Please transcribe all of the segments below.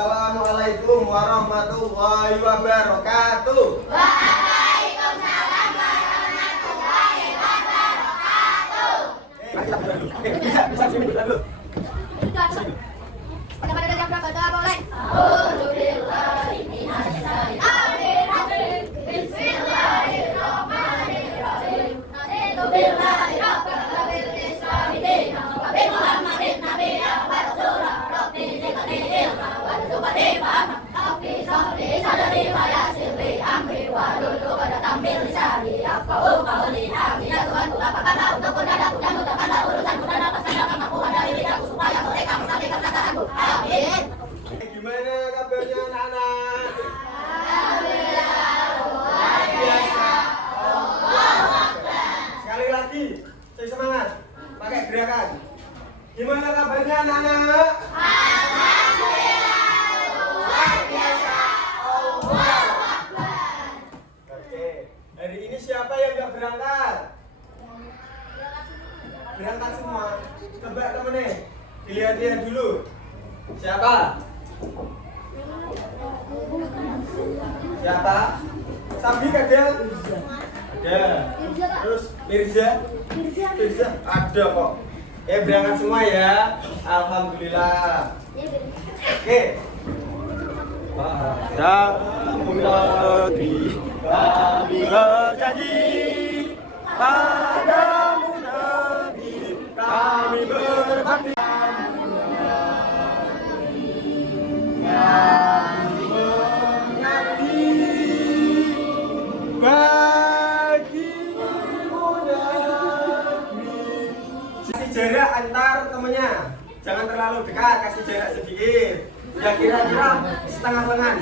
Assalamualaikum warahmatullahi wabarakatuh. Waalaikumsalam warahmatullahi wabarakatuh. Bisa dulu. Pada jam berapa mulai? Gimana kabarnya anak-anak? Sekali lagi, saya semangat. Pakai gerakan. Gimana kabarnya anak-anak? Oke, hari ini siapa yang nggak berangkat? Berangkat semua. Coba temennya, dilihat-lihat dulu. Siapa? Siapa? Sabi ada? Ada. Terus Mirza? Mirza? Ada kok. Berangkat semua ya. Alhamdulillah. Oke. Padamu negeri kami berjanji, padamu negeri kami berbakti. Kasih jarak antar temennya, jangan terlalu dekat, kasih jarak sedikit. Ya kira-kira setengah lengan.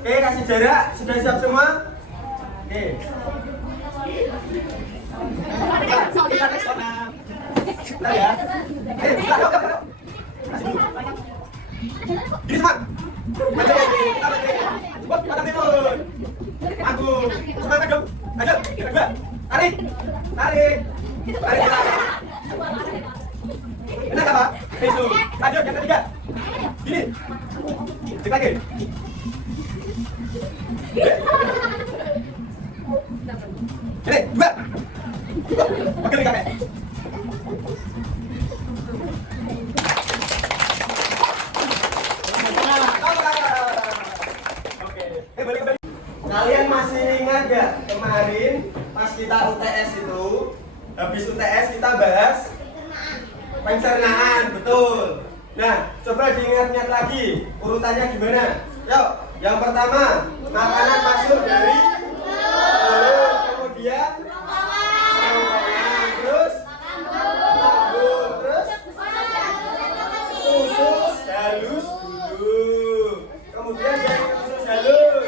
Oke, kasih jarak, sudah siap semua? Oke. Kita ke sana. Bentar ya. Ini semua. Maju lagi, kita lagi. Pada turun. Maju. Semangat dong. Ayo, kita dua. Tarik. Enak apa? Itu. Lanjut yang ketiga. Gini. Cek lagi. Ini, dua. Oke, kakek. Kalian masih ingat gak kemarin pas kita UTS itu, habis UTS kita bahas pencernaan, betul. Nah, coba diingat-ingat lagi urutannya gimana? Yuk, yang pertama makanan masuk dari mulut, kemudian terus lambung, terus usus halus dulu, kemudian dari usus halus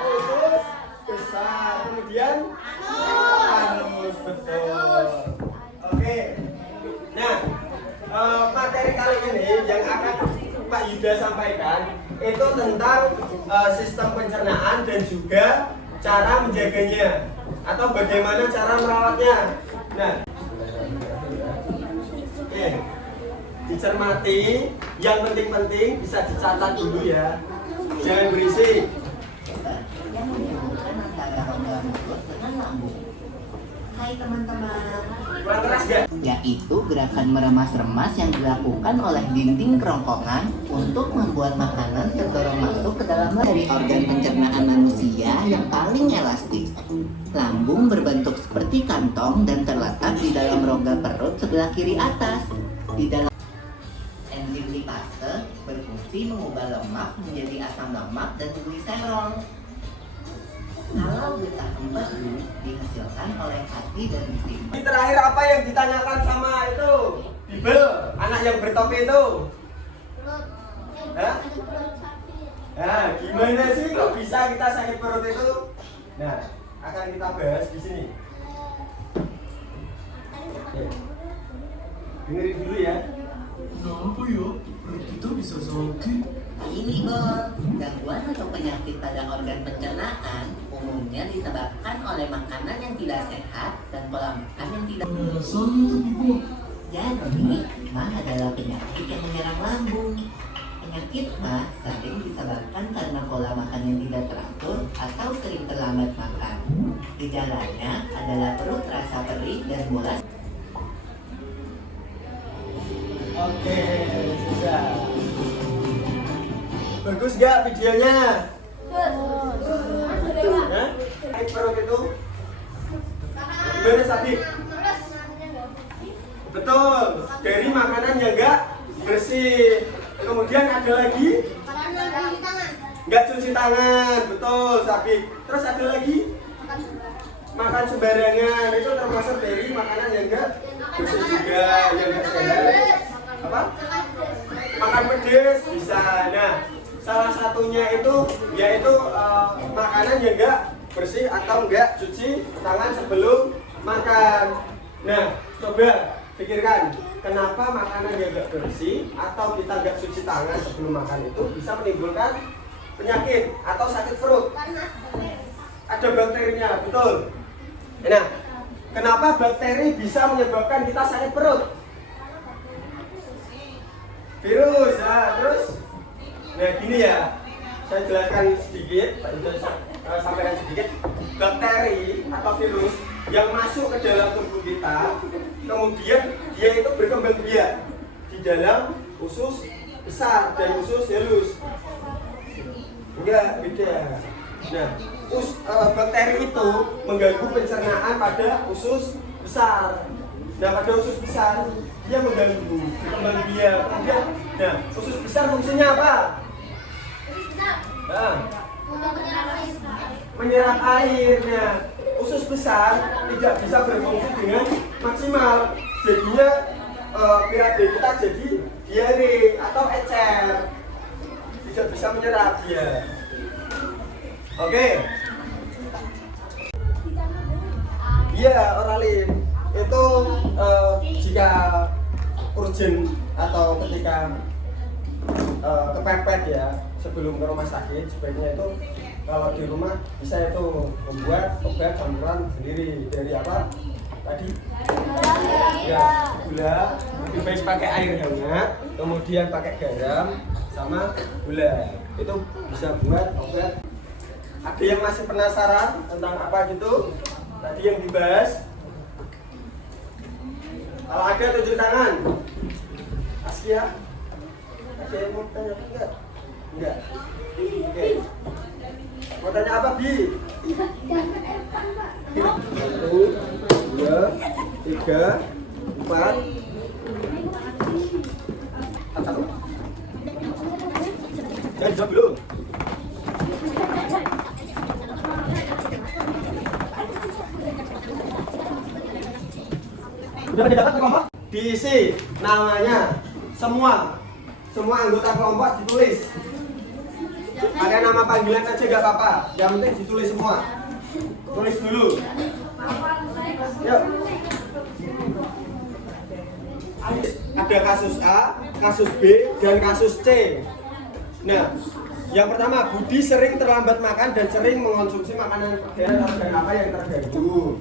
usus besar, kemudian halus, betul. Oke. Nah, materi kali ini yang akan Pak Yuda sampaikan itu tentang sistem pencernaan dan juga cara menjaganya atau bagaimana cara merawatnya. Nah, oke, dicermati, yang penting-penting bisa dicatat dulu ya, jangan berisik. Hai teman-teman, Kurang keras gak? yaitu gerakan meremas-remas yang dilakukan oleh dinding kerongkongan untuk membuat makanan terdorong masuk ke dalam dari organ pencernaan manusia yang paling elastis. Lambung berbentuk seperti kantong dan terletak di dalam rongga perut sebelah kiri atas. Di dalam enzim lipase berfungsi mengubah lemak menjadi asam lemak dan gliserol. Kalau getah empedu dihasilkan oleh hati dan isi. Ini terakhir apa yang ditanyakan sama itu Bibel, anak yang bertopi itu? Hah? Nah, gimana sih kok bisa kita sakit perut itu? Nah, akan kita bahas di sini. Dengerin dulu ya. Kenapa ya? Perut kita bisa sakit? Ini Bon, gangguan atau penyakit pada organ pencernaan umumnya disebabkan oleh makanan yang tidak sehat dan pola makan yang tidak. Ada rasanya tapi Bon. Jadi, mah adalah penyakit yang menyerang lambung. Penyakit mah sering disebabkan karena pola makan yang tidak teratur atau sering terlambat makan. Gejalanya adalah perut terasa perih dan mulas. Oke, sudah. Bagus gak videonya? Hah? Naik perut itu? Gimana Sabik? Betul, dari makanan yang enggak bersih. Kemudian ada lagi? Enggak cuci tangan, betul Sabik. Terus ada lagi? Makan sembarangan, itu termasuk dari makanan yang enggak bersih juga, yang enggak sehat. Apa? Makan pedes bisa. Nah, salah satunya itu yaitu makanan yang enggak bersih atau enggak cuci tangan sebelum makan. Nah, coba pikirkan, kenapa makanan yang enggak bersih atau kita enggak cuci tangan sebelum makan itu bisa menimbulkan penyakit atau sakit perut? Ada bakterinya, betul. Nah, kenapa bakteri bisa menyebabkan kita sakit perut? Virus, nah terus? Nah gini ya, saya jelaskan sedikit, Pak Yudo sampaikan sedikit. Bakteri atau virus yang masuk ke dalam tubuh kita, kemudian dia itu berkembang biak di dalam usus besar dan usus halus. Enggak, beda. Nah, bakteri itu mengganggu pencernaan pada usus besar. Nah, pada usus besar dia mengganggu berkembang biak. Kemudian, nah, usus besar fungsinya apa? Nah, menyerap air. Nah, usus besar tidak bisa berfungsi dengan maksimal. Jadinya pirabe kita jadi diare atau ecer. Tidak bisa menyerap dia. Oke. Iya, oralin itu jika urgent atau ketika kepepet ya sebelum ke rumah sakit, sebaiknya itu kalau di rumah bisa itu membuat obat campuran sendiri dari apa tadi ya, gula. Lebih baik pakai air hangat, kemudian pakai garam sama gula, itu bisa buat obat. Ada yang masih penasaran tentang apa gitu tadi yang dibahas? Kalau ada tunjuk tangan. Askia, ada yang mau tanya enggak? Enggak. Oke. Mau tanya apa, Bi? 1, 2, 3, 4. Satu. Jangan jawab dulu. Sudah dapat kelompok? Diisi namanya semua anggota kelompok ditulis. Pakai nama panggilan saja nggak apa-apa, yang penting ditulis semua. Tulis dulu. Yuk. Ada kasus A, kasus B, dan kasus C. Nah, yang pertama, Budi sering terlambat makan dan sering mengonsumsi makanan dan organ apa yang terganggu.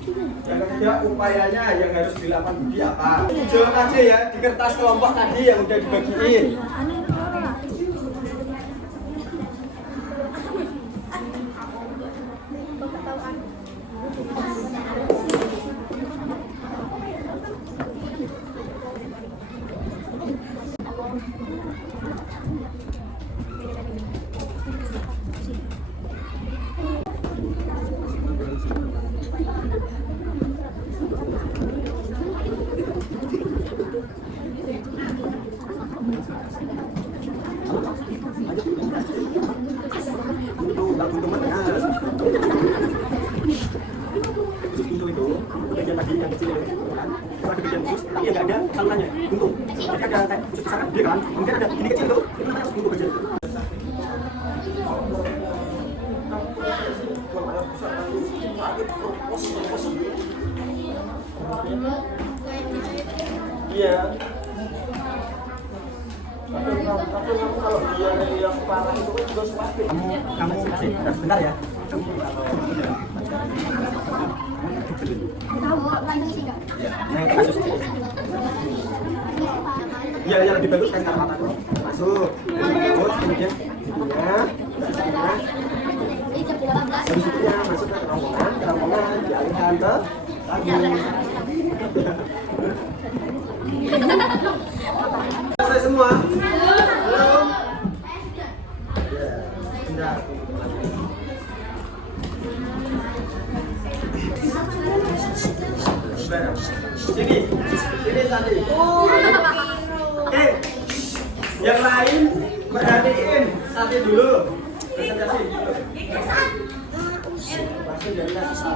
Yang ketiga, upayanya yang harus dilakukan Budi apa? Jawab aja ya di kertas kelompok tadi yang udah dibagiin. Bagian tadi yang kecil itu kan, kalau ada bagian khusus tapi nggak ada salurannya, buntung. Jadi ada kayak khusus besar dia kan, kemudian ada ini kecil tuh, itu namanya buntung bagian. Iya. Tapi kalau dia yang parah itu kan juga suapin. Kamu bentar ya. Iya, yang lebih bagus kan karena mata masuk. kemudian ibunya, habis itunya masuk ke rombongan dialihkan ke lagu. Selesai semua? Belum? Ya, sudah. Sini tadi. Oke, yang lain perhatiin Sati dulu. Presentasi. Pasti dari Sati.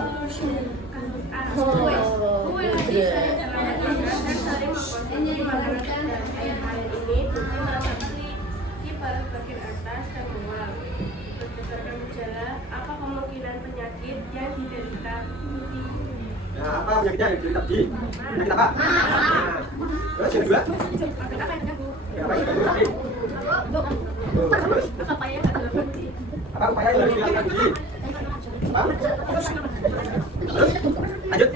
Apa kemungkinan penyakit yang diderita? Nah, apa penyakitnya yang diderita tadi? Penyakit apa? Nah, terus yang kedua? Ya, apa yang kedua tadi? Terus? Apa yang ada Apa upaya yang harus dilakukan tadi? Apa? Terus? Lanjut.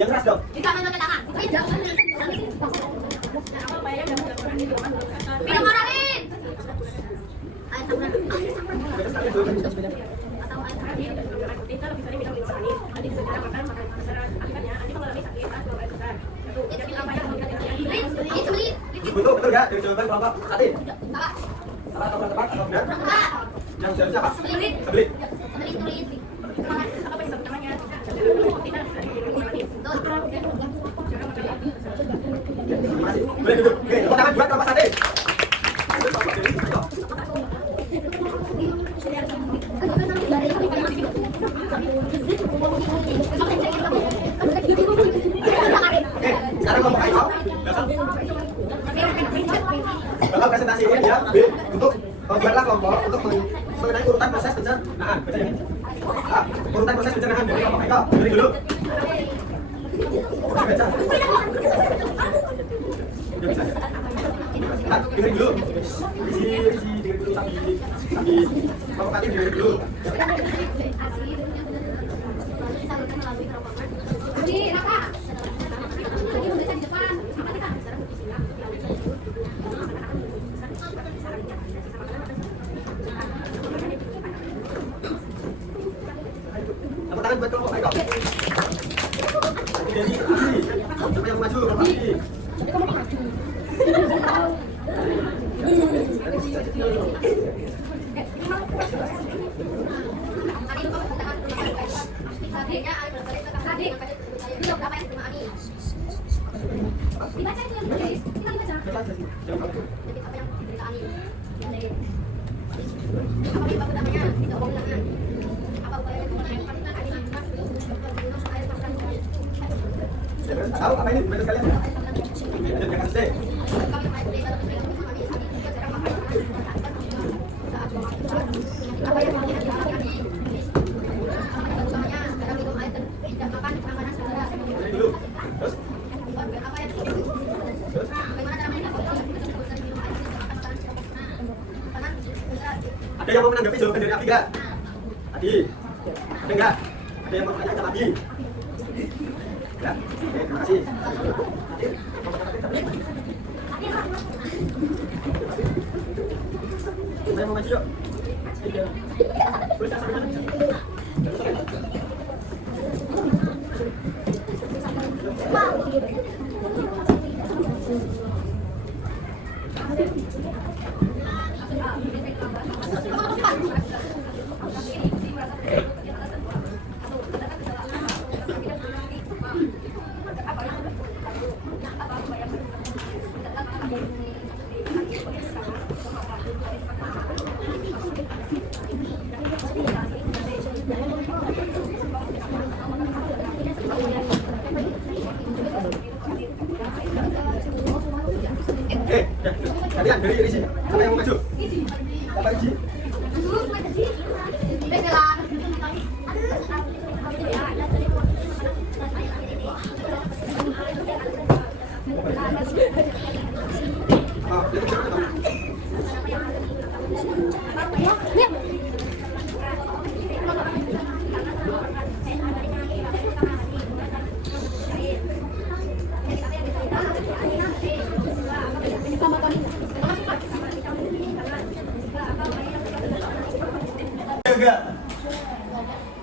Yang keras dong. Minum oramin. Betul, betul ya? Dari jawaban kelompok Sati. Salah atau tepat atau benar? Yang jawab siapa? Sebelit. Boleh duduk. Oke, tepuk tangan buat kelompok Sati. Sekarang kelompok Ayo. Bakal presentasiin ya, B, untuk buatlah kelompok untuk mengenai urutan proses pencernaan. Urutan proses pencernaan dari kelompok Ayo. Dengerin dulu. Baca. Dengerin dulu. Dengerin dulu tapi kelompok tadi dengerin dulu. Tepuk tangan buat kelompok Ayo. Jadi, siapa yang maju kelompok ini? Tahu apa ini? Baca sekalian. Jangan kasih deh. Dulu. Terus? Ada yang mau menanggapi jawaban dari Abi nggak? Adi? Ada nggak? Ada yang mau tanya sama Abi? Ya, oke, terima kasih. Saya mau maju yuk.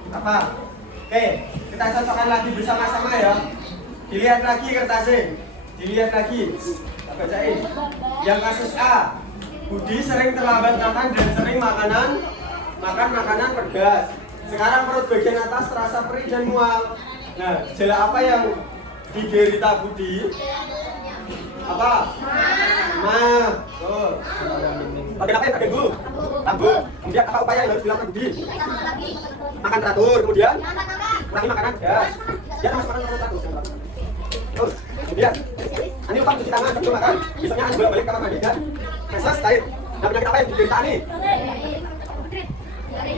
Apa? Oke, kita cocokkan lagi bersama-sama ya. Dilihat lagi kertasnya. Dilihat lagi. Kita bacain. Yang kasus A, Budi sering terlambat makan dan sering makan makanan pedas. Sekarang perut bagian atas terasa perih dan mual. Nah, gejala apa yang diderita Budi? Apa? Tuh. Bagian apa yang bagian dulu? Lambung. Kemudian apa upaya yang harus dilakukan Budi? Makan teratur. Kemudian kurangi makanan pedas. Dia terus makan teratur. Terus, kemudian ini lupa cuci tangan sebelum makan. Besoknya harus bolak-balik kamar mandi dan feses cair. Nah, penyakit apa yang diderita nih?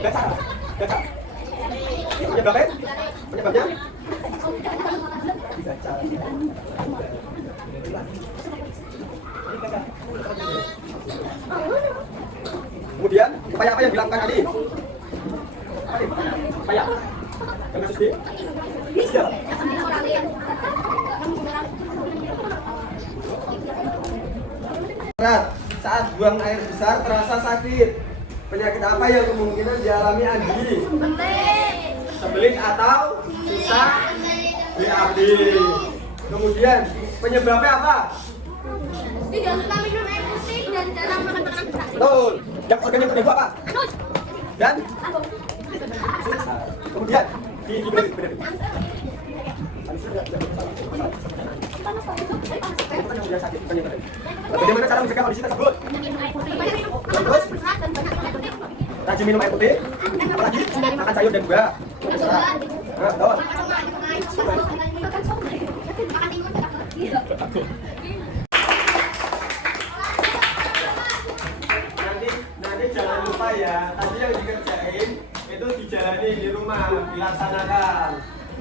Gacal. Penyebabnya? Gacal. Kemudian upaya apa yang dilakukan tadi? Upaya yang kasus B. Siap. Saat buang air besar terasa sakit. Penyakit apa yang kemungkinan dialami Andi? Sembelit atau susah BAB. Kemudian penyebabnya apa? Tidak suka minum air putih dan jarang makan makanan besar. Betul. Yang organ yang terganggu apa? Dan kemudian bagaimana cara mencegah kondisi tersebut? Terus rajin minum air putih, apalagi makan sayur dan buah. Betul. Nanti jangan lupa ya, tadi yang dikerjain itu dijalani di rumah, dilaksanakan.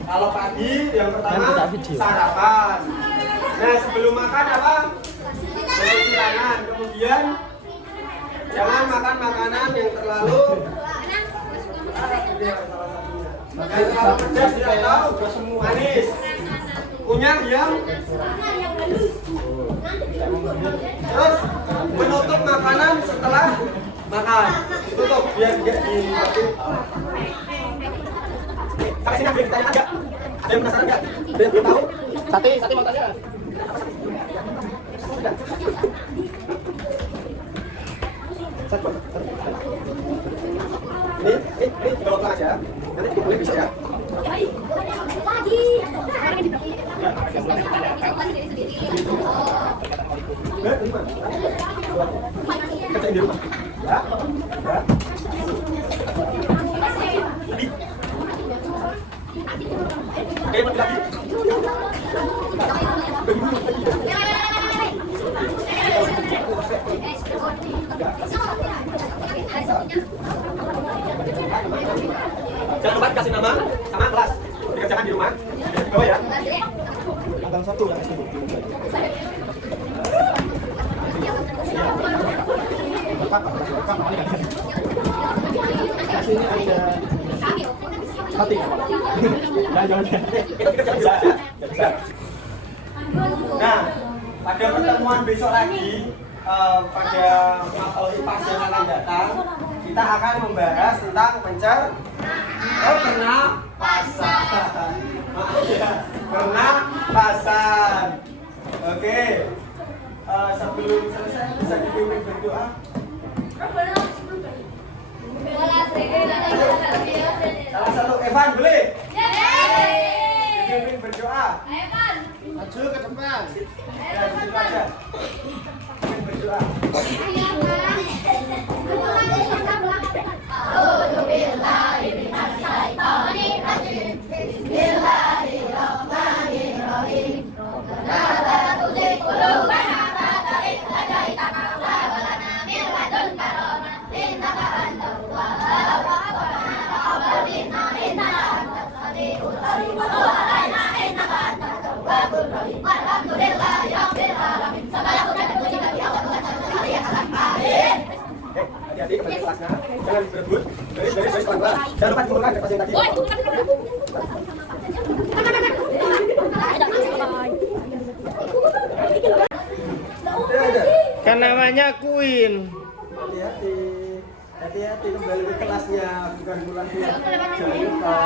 Kalau pagi yang pertama sarapan. Nah, sebelum makan apa? Cuci tangan. Kemudian jangan makan makanan yang terlalu pedas atau manis. Kunyah yang terus menutup makanan setelah makan. Tutup biar tidak dimakan. Sampai sini ada yang tanya, ada yang penasaran nggak? Ada yang belum tahu? Sate mau tanya. Ini dibawa pulang aja. Nanti dikumpulin bisa ya. Kerjain di rumah. Ya. Oke, mati lagi. Jangan lupa dikasih nama sama kelas. Dikerjakan di rumah. Bawa ya. Tanggal 1 ya. Sini ada mati. Nah, pada pertemuan besok lagi pada mapel IPAS yang akan datang, kita akan membahas tentang pernapasan. Oke. Sebelum selesai bisa dipimpin berdoa. Salah satu Evan boleh? Dipimpin berdoa. Maju ke depan. Ya, disitu aja. Dipimpin berdoa. Hati-hati kembali ke kelasnya, jangan berebut, baris pelan-pelan. Jangan lupa dikumpulkan kertas yang tadi. Kan namanya Queen. Hati-hati. Hati-hati kembali ke kelasnya, bukan pulang. Jangan lupa.